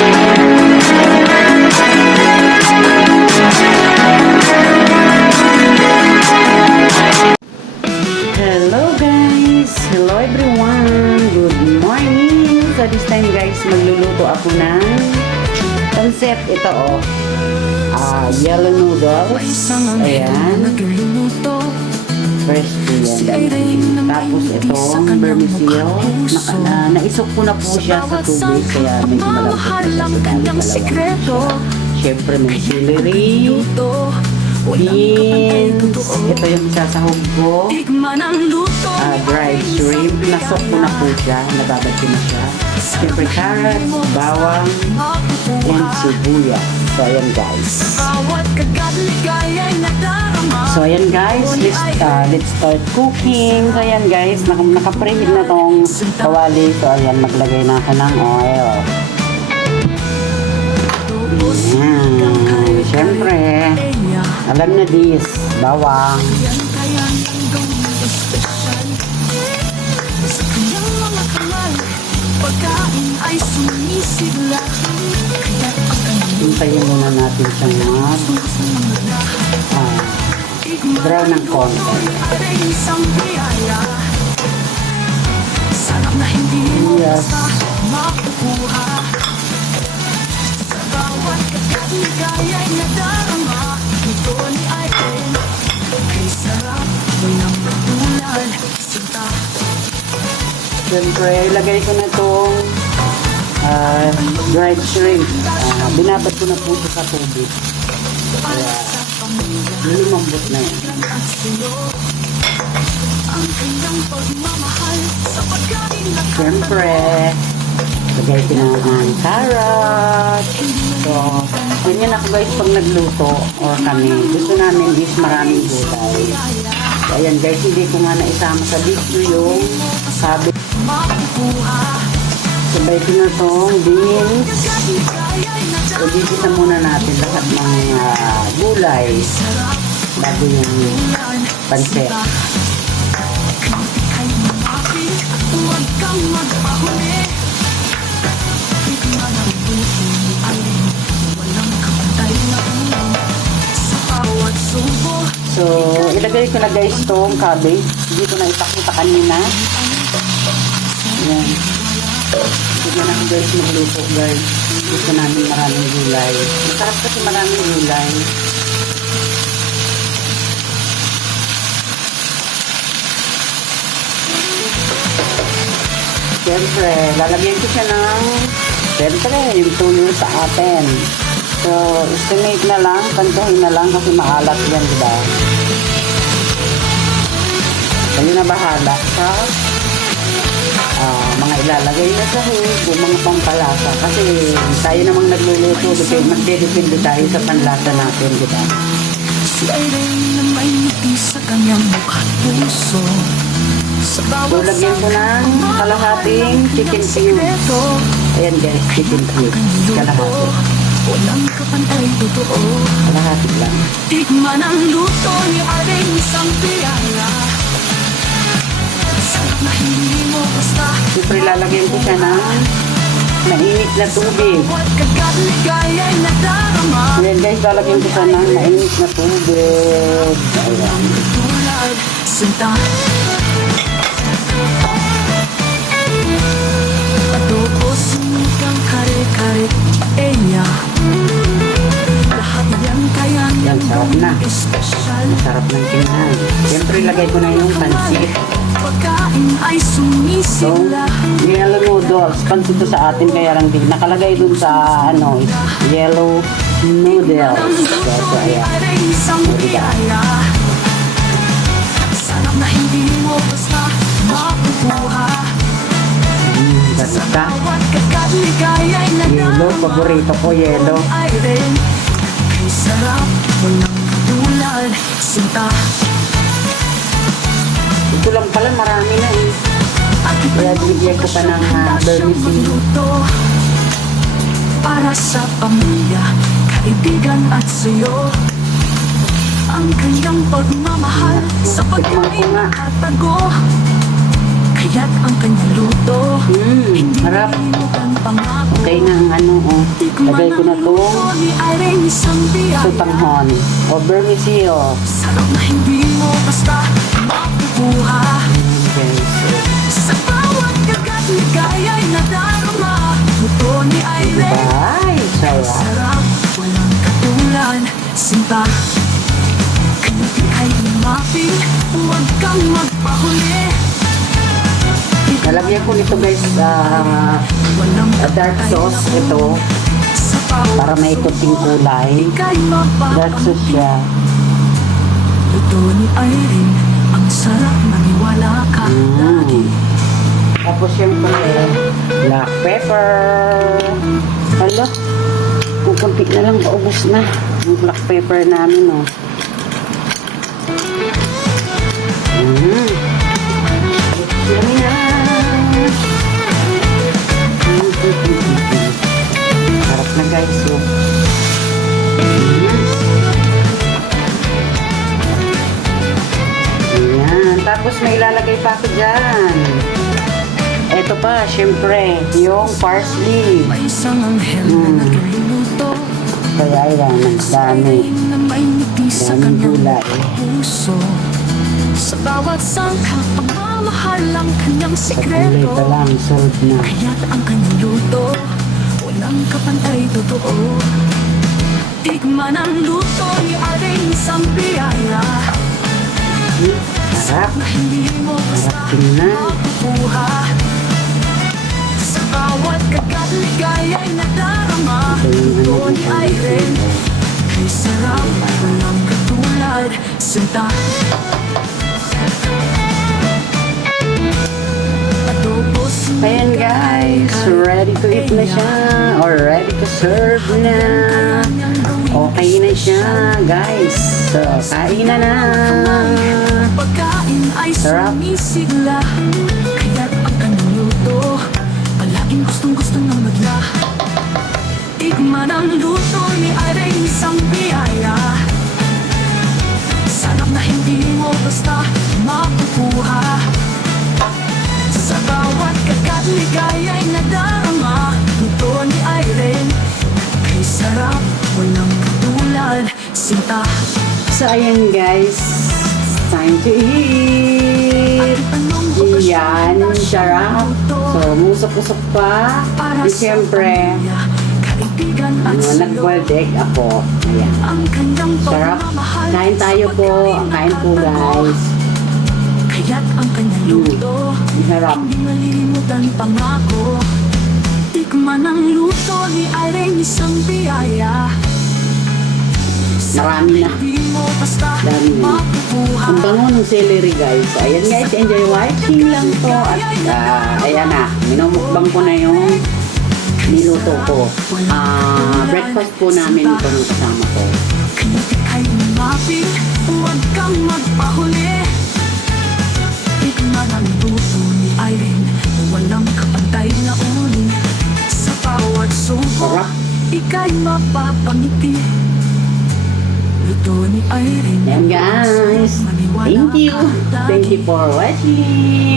Hello guys! Hello everyone! Good morning! So this time guys, magluluto ako ng concept. Ito yellow noodles. Ayan. Fresh po yan. Tapos itong vermicelli. Naisok ko na po siya sa tubig. Kaya medyo malambot siya. Siyempre may celery, beans. Ito yung sasahog ko. Dried shrimp. Nasok ko na po siya. Nababad ko na siya. Siyempre carrots, bawang, and sibuyas. So ayan guys. Let's start cooking. So ayan guys, naka-preheat na tong kawali. So ayan, maglagay na ako ng oil. Siyempre, alam na this, bawang. Hintayin muna natin siyang brown ng konti. Yes. Siyempre, ilagay ko na itong dried shrimp. Binabad ko na po ito sa tubig. Kaya, lumambot na yan. Siyempre, lagay ko na ang carrot. So, ganyan ako guys pag nagluto or kami. Gusto namin is maraming gulay. So, ayan guys, hindi ko nga naisama sa video yung sabi. Sabay ko na itong beans. So, dito muna natin lahat ng gulay bago yung pancit. So, ilagay ko na guys itong cabbage. Hindi ko na ipakita kanina. Ayan. Hindi na ako guys magluto guys. Gusto namin maraming gulay. Masarap kasi maraming gulay. Siyempre, lalagyan ko siya ng yung tuyo sa atin. So, estimate na lang, kantahin na lang kasi maalat yan, diba? Kayo na bahala sa mga ilalagay na sa o mga pampalasa. Kasi tayo namang nagluluto, magdedepende tayo sa panlasa natin, diba? Si Irene na may ngiti sa kanyang mukha at puso. So, lagyan ko ng kalahating chicken cube. Ayan guys, chicken cube. Kalahati. Walang kapantay totoo. Kalahati lang. Tikman ang luto ni Irene, isang piyala. Sarap na hindi mo basta. Siyempre, lalagyan ko siya ng mainit na tubig. Ayan guys, lalagyan ko siya ng mainit na tubig. Ayan. Sinta adobo, sinigang, kare-kare, enya. Lahat yan kaya Yan, sarap na. espesyal. Masarap ng tingnan. Siyempre, lagay ko na yung pansit. Pagkain ay So, sumisigla. yellow noodles. Pansit to sa atin, kaya lang din. Nakalagay dun sa, yellow noodles. So, ayan. Isang biyaya. Sarap na hindi mo basta makukuha. Basta. Bawat kakaligaya'y Yellow, paborito ko, yellow. Irene, kay sarap, walang katulad. Sinta Ito lang pala, marami na eh. at Kaya binigyan ko pa ng vermicelli. para sa pamilya, kaibigan at sayo. Ang kanyang pagmamahal sa pagkain at tago. Kaya't ang kanyang luto, hindi harap. mo pangako. Okay na ang ano, oh. Lagay ko na to. Ni Irene isang biyaya. Sutanghon. O Bermesio. Sarap na hindi mo basta makukuha. Okay. Sa bawat kagat ligaya'y nadarama. Buto ni Irene. Bye. Sarap. Sarap, walang katulad. Sinta, kaya kay lumapit. Huwag kang magpahuli. Nalagyan ko nito guys Walang dark sauce. Ito. sa bawat Para may ikuting kulay. kay Dark sauce siya. Ito ni Irene, ang sarap maniwala ka lagi. Tapos syempre, black pepper. Hala, kukunti na lang, paubos na. Yung black pepper namin, oh. Yummy na. Sarap na guys, oh. Ayan. Tapos may ilalagay pa ako dyan. Ito pa, syempre, yung parsley. May isang anghel na nagluluto. Kaya yan, ang dami. Na may ngiti sa Daming kanyang gulay. puso. Sa bawat sangkap, pagmamahal ang kanyang Sa gulay sikreto. pa lang, sold na. Kaya't ang kanyang luto, walang kapantay totoo. Tikman ang luto ni Aring isang biyaya. Sarap. Na hindi mo basta Sarap tingnan. makukuha. Sa bawat kagat ligaya'y nadarama. Ito yung ano Luto ni dito. Irene, kay sarap, walang katulad. Sinta, adobo sa Ayan guys, ready to eat na siya. Or ready to serve na. Okay na siya guys. So, kain na na. Pagkain ay Sarap. sumisigla. Kaya't ang kanyang luto, palaging gustong-gusto ng madla. Tikman ang luto ni Irene, isang biyaya. Sarap na hindi mo basta makukuha. Sa bawat kagat ligaya'y nadarama. Luto ni Irene, kay sarap, walang katulad. Sinta, So, ayan guys. Time to eat. Yan, sarap. So, musok-usok pa. At syempre, nag-boiled egg ako. Ayan. ang kanyang Sarap. pagmamahal. Kain tayo po. Kain po guys. Kaya't ang kanyang luto, Ang sarap. hindi malilimutan pangako. Tikman ang luto ni Irene, isang biyaya. Marami na. Hindi mo basta Dami na. makukuha. Ang bango ng celery guys. Ayan guys, enjoy watching lang to. At ayan na, minumukbang ko na yung niluto ko. Breakfast po namin ito ng kasama ko. Kaya ika'y lumapit, huwag kang magpahuli. Tikman ang luto ni Irene, walang kapantay na uni. Sa bawat subo, Sarap. ika'y mapapangiti. Luto ni Irene, Ayan guys. Thank you. Thank you for watching.